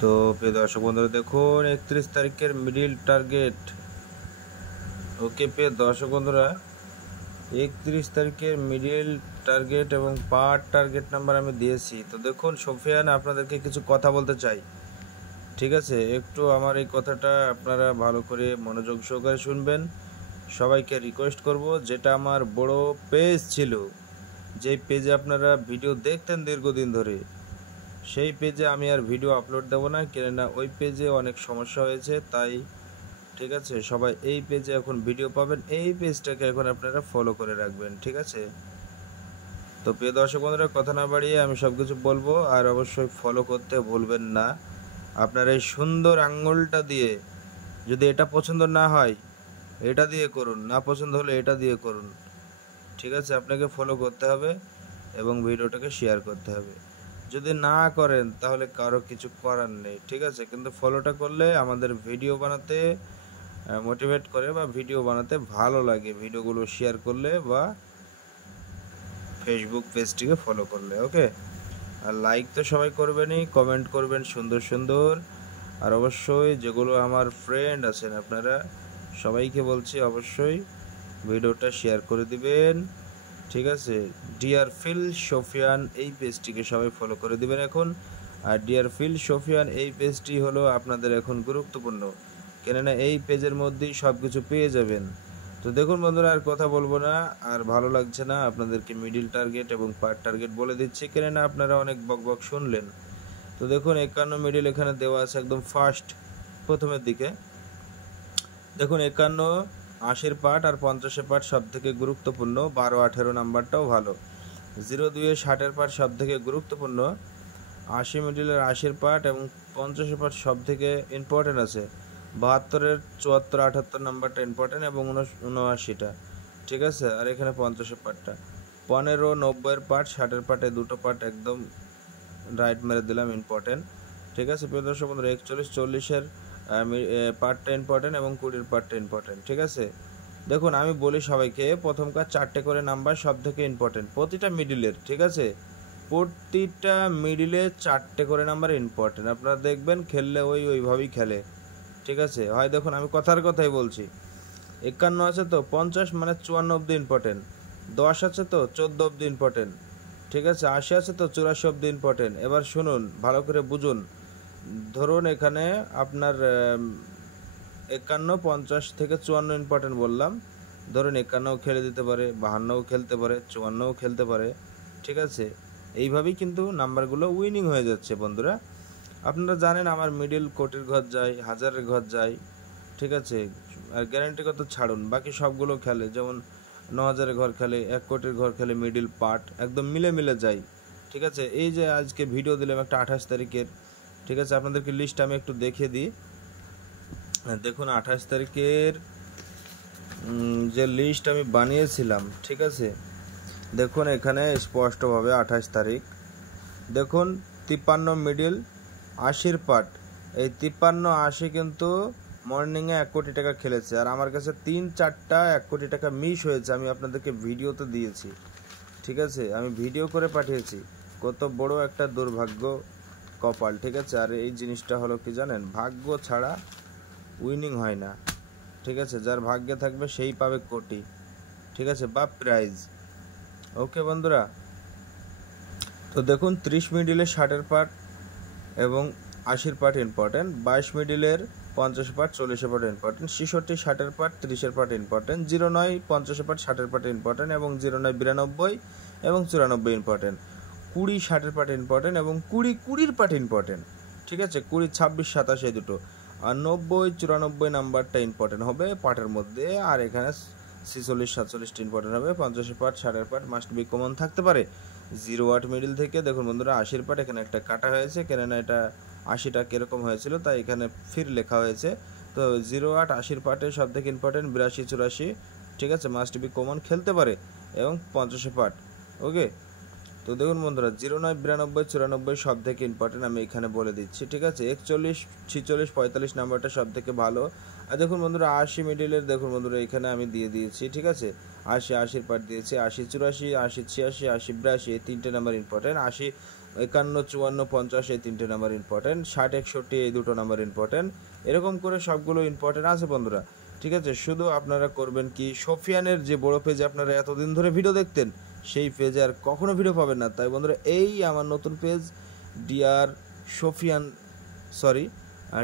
তো প্রিয় দর্শক বন্ধুরা দেখুন 31 তারিখের মিডিল টার্গেট। ওকে প্রিয় দর্শক বন্ধুরা 31 তারিখের মিডিল টার্গেট এবং পার্ট টার্গেট নাম্বার আমি দিয়েছি। তো দেখুন সোফিয়ান, আপনাদেরকে কিছু কথা বলতে চাই, ঠিক আছে? একটু আমার এই কথাটা আপনারা ভালো করে মনোযোগ সহকারে শুনবেন। সবাইকে রিকোয়েস্ট করব, যেটা আমার বড় পেজ ছিল, যেই পেজে আপনারা ভিডিও দেখতেন দীর্ঘদিন ধরে, সেই পেজে আমি আর ভিডিও আপলোড দেবো না, কেননা ওই পেজে অনেক সমস্যা হয়েছে। তাই ঠিক আছে, সবাই এই পেজে এখন ভিডিও পাবেন, এই পেজটাকে এখন আপনারা ফলো করে রাখবেন, ঠিক আছে? তো প্রিয় দর্শক বন্ধুরা, কথা না বাড়িয়ে আমি সব কিছু বলবো, আর অবশ্যই ফলো করতে ভুলবেন না। আপনার এই সুন্দর আঙ্গুলটা দিয়ে, যদি এটা পছন্দ না হয় এটা দিয়ে করুন, না পছন্দ হলে এটা দিয়ে করুন, ঠিক আছে? আপনাকে ফলো করতে হবে এবং ভিডিওটাকে শেয়ার করতে হবে। যদি না করেন তাহলে কারো কিছু করার নেই, ঠিক আছে? কিন্তু ফলোটা করলে আমাদের ভিডিও বানাতে মোটিভেট করে, বা ভিডিও বানাতে ভালো লাগে, ভিডিওগুলো শেয়ার করলে বা ফেসবুক পেজটিকে ফলো করলে। ওকে, আর লাইক তো সবাই করবেনই, কমেন্ট করবেন সুন্দর সুন্দর। আর অবশ্যই যেগুলো আমার ফ্রেন্ড আছেন আপনারা সবাইকে বলছি, অবশ্যই ভিডিওটা শেয়ার করে দিবেন, ঠিক আছে? ডিয়ার ফিল সোফিয়ান এই পেজটিকে সবাই ফলো করে দিবেন এখন। আর ডিয়ার ফিল সোফিয়ান এই পেজটি হলো আপনাদের এখন গুরুত্বপূর্ণ, কেননা এই পেজের মধ্যেই সব কিছু পেয়ে যাবেন। তো দেখুন বন্ধুরা, আর কথা বলবো না, আর ভালো লাগছে না, আপনাদেরকে মিডিল টার্গেট এবং পার্ট টার্গেট বলে দিচ্ছি, কেননা আপনারা অনেক বকবক শুনলেন। তো দেখুন 51 মিডিল এখানে দেওয়া আছে একদম ফার্স্ট প্রথমের দিকে। দেখুন 51, 80 পার্ট আর 50 পার্ট সব থেকে গুরুত্বপূর্ণ, 12, 18 নাম্বারটাও ভালো। 02 60 পার্ট সব থেকে গুরুত্বপূর্ণ, 80 মিডিলের 80 পার্ট এবং 50 পার্ট সব থেকে ইম্পর্টেন্ট আছে। 72-এর 74, 78 নাম্বারটা ইম্পর্টেন্ট এবং 79টা, ঠিক আছে? আর এখানে 50 পার্টটা 15, 90-এর পার্ট, 60-এর পার্টে দুটো পার্ট একদম রাইট মেরে দিলাম, ইম্পর্টেন্ট, ঠিক আছে? প্রিয় দর্শক বন্ধুরা 41, 40-এর পার্টটা ইম্পর্টেন্ট এবং 20-এর পার্টটা ইম্পর্টেন্ট, ঠিক আছে? দেখুন আমি বলি সবাইকে, প্রথম কাজ 4টে করে নাম্বার সব থেকে ইম্পর্টেন্ট প্রতিটা মিডিলের, ঠিক আছে? প্রতিটা মিডিলে 4টে করে নাম্বার ইম্পর্টেন্ট। আপনারা দেখবেন খেললে ওইভাবেই খেলে, ঠিক আছে? হয় দেখুন আমি কথাই বলছি, 51 আছে তো 50 মানে 54 অব্দি ইম্পর্টেন্ট, 10 আছে তো 14 অব্দি ইম্পর্টেন্ট, ঠিক আছে? 80 আছে তো 84 অব্দি ইম্পর্টেন্ট। এবার শুনুন, ভালো করে বুঝুন। ধরুন এখানে আপনার 51, 50 থেকে 54 ইম্পর্টেন্ট বললাম। ধরুন 51ও খেলে দিতে পারে, 52ও খেলতে পারে, 54ও খেলতে পারে, ঠিক আছে? এইভাবেই কিন্তু নাম্বারগুলো উইনিং হয়ে যাচ্ছে বন্ধুরা। আপনারা জানেন আমার মিডিল কোটির ঘর যায়, হাজারের ঘর যায়, ঠিক আছে? আর গ্যারান্টির কথা ছাড়ুন, বাকি সবগুলো খেলে, যেমন 9000-এর ঘর খেলে, 1 কোটির ঘর খেলে, মিডিল পার্ট একদম মিলে যায়, ঠিক আছে? এই যে আজকে ভিডিও দিলাম একটা 28 তারিখের, ঠিক আছে? আপনাদেরকে লিস্ট আমি একটু দেখিয়ে দিই। দেখুন 28 তারিখের যে লিস্ট আমি বানিয়েছিলাম, ঠিক আছে? দেখুন এখানে স্পষ্টভাবে 28 তারিখ, দেখুন 53 মিডিল, 80-র পার্ট, এই 53, 80 কিন্তু মর্নিংয়ে 1 কোটি টাকা খেলেছে। আর আমার কাছে 3-4টা 1 কোটি টাকা মিস হয়েছে, আমি আপনাদেরকে ভিডিওতে দিয়েছি, ঠিক আছে? আমি ভিডিও করে পাঠিয়েছি। কত বড় একটা দুর্ভাগ্য কপাল, ঠিক আছে? আর এই জিনিসটা হলো কি জানেন, ভাগ্য ছাড়া উইনিং হয় না, ঠিক আছে? যার ভাগ্যে থাকবে সেই পাবে কোটি, ঠিক আছে, বা প্রাইজ। ওকে বন্ধুরা, তো দেখুন 30 মিডিলের 60-এর পার্ট এবং 80-র পার্ট ইম্পর্টেন্ট, 22 মিডিলের 50 পার্ট, 40 পার্ট ইম্পর্টেন্ট, 66 60-এর পার্ট, 30-এর পার্ট ইম্পর্টেন্ট, 09 50 পার্ট, 60-এর পার্ট ইম্পর্টেন্ট এবং 09 92 এবং 94 ইম্পর্টেন্ট, 20 60-এর পার্ট ইম্পর্টেন্ট এবং 20 20-এর পার্ট ইম্পর্টেন্ট, ঠিক আছে? 20 26 27 এই দুটো, আর 90 94 নাম্বারটা ইম্পর্টেন্ট হবে পার্টের মধ্যে, আর এখানে 46 47 ইম্পর্টেন্ট হবে। 50 পার্ট 60-এর পার্ট মাস্ট বি কমন থাকতে পারে। 08 মিডিল থেকে দেখুন বন্ধুরা 80-এর পার্ট এখানে একটা কাটা হয়েছে, কেননা এটা 80টা কিরকম হয়েছিল তাই এখানে ফির লেখা হয়েছে। তো 08 80-র পার্টে সব থেকে ইম্পর্টেন্ট, 82 84, ঠিক আছে, মাস্ট বি কমন খেলতে পারে, এবং 50 পার্ট। ওকে, তো দেখুন বন্ধুরা 09 92 94 সব থেকে ইম্পর্টেন্ট, আমি এখানে বলে দিচ্ছি, ঠিক আছে? 41 46 45 নাম্বারটা সব থেকে ভালো। আর দেখুন বন্ধুরা 80 মিডিলের, দেখুন বন্ধুরা এখানে আমি দিয়ে দিয়েছি, ঠিক আছে? 80 80-র পার্ট দিয়েছি, 80 84 80 86 80 82 এই তিনটে নাম্বার ইম্পর্টেন্ট। 80 51, 54, 50 এই 3টে নাম্বার ইম্পর্টেন্ট, 60, 61 এই 2টো নাম্বার ইম্পর্টেন্ট, এরকম করে সবগুলো ইম্পর্টেন্ট আছে বন্ধুরা। ঠিক আছে, শুধু আপনারা করবেন কি, সোফিয়ানের যে বড় পেজে আপনারা এতদিন ধরে ভিডিও দেখতেন সেই পেজে আর কখনো ভিডিও পাবেন না। তাই বন্ধুরা এই আমার নতুন page dear Sofian, sorry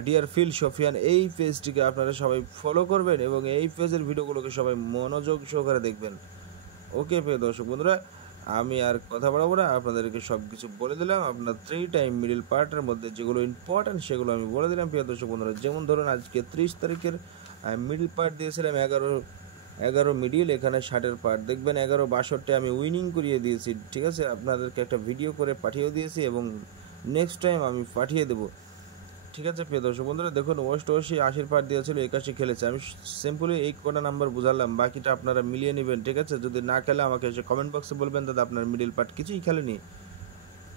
dear feel Sofian, এই পেজটিকে আপনারা সবাই ফলো করবেন এবং এই পেজের ভিডিওগুলোকে সবাই মনোযোগ সহকারে দেখবেন। ওকে প্রিয় দর্শক বন্ধুরা, আমি আর কথা বাড়াবো না, আপনাদেরকে সব কিছু বলে দিলাম। আপনার 3 টাইম মিডল পার্টের মধ্যে যেগুলো ইম্পর্টেন্ট সেগুলো আমি বলে দিলাম প্রিয় দর্শক বন্ধুরা। যেমন ধরুন আজকে 30 তারিখের মিডল পার্ট দিয়েছিলাম 11 মিডিল, এখানে 60-এর পার্ট দেখবেন 11-62 আমি উইনিং করিয়ে দিয়েছি। ঠিক আছে, আপনাদেরকে একটা ভিডিও করে পাঠিয়ে দিয়েছি এবং নেক্সট টাইম আমি পাঠিয়ে দেবো। ঠিক আছে প্রিয় দর্শক বন্ধুরা, দেখুন 80 পার্ট দিয়েছিল, 81 খেলেছে। আমি সিম্পলি এই কটা নাম্বার বুঝালাম, বাকিটা আপনারা মিলিয়ে নেবেন। ঠিক আছে, যদি না খেলে আমাকে এসে কমেন্ট বক্সে বলবেন দাদা আপনার মিডিল পার্ট কিছুই খেলেনি।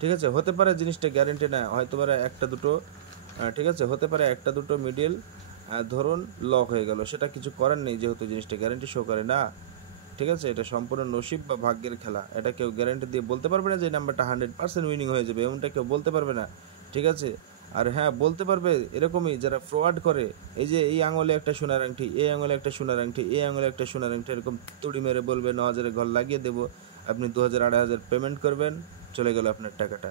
ঠিক আছে, হতে পারে জিনিসটা গ্যারেন্টি না, হয়তো পারে একটা দুটো, ঠিক আছে, হতে পারে একটা দুটো মিডিল ধরুন লক হয়ে গেল, সেটা কিছু করার নেই, যেহেতু জিনিসটা গ্যারেন্টি শো করে না। ঠিক আছে, এটা সম্পূর্ণ নসিব বা ভাগ্যের খেলা, এটা কেউ গ্যারেন্টি দিয়ে বলতে পারবে না যে এই নাম্বারটা 100% উইনিং হয়ে যাবে, এমনটা কেউ বলতে পারবে না। ঠিক আছে, আর হ্যাঁ বলতে পারবে এরকমই যারা ফ্রড করে, এই যে এই আঙুলে একটা সোনার আংটি, এই আঙুলে একটা সোনার আংটি, এই আঙুলে একটা সোনার আংটি, এরকম তুড়ি মেরে বলবে 9,000 ঘর লাগিয়ে দেবো, আপনি 2,000 2,500 পেমেন্ট করবেন, চলে গেল আপনার টাকাটা।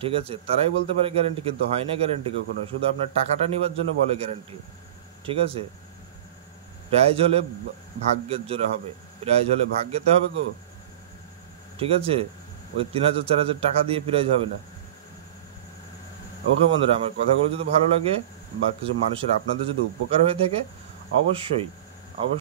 ঠিক আছে, তারাই বলতে পারে গ্যারেন্টি, কিন্তু হয় না গ্যারেন্টি কখনো, শুধু আপনার টাকাটা নেবার জন্য বলে গ্যারেন্টি। ঠিক আছে, প্রাইজ হলে ভাগ্যের জোরে হবে, প্রাইজ হলে ভাগ্যেতে হবে গো। ঠিক আছে, ওই 3,000 4,000 টাকা দিয়ে প্রাইজ হবে না। ওকে বন্ধুরা, আমার কথাগুলো যদি ভালো লাগে বা কিছু মানুষের আপনাদের যদি উপকার হয়ে থাকে, অবশ্যই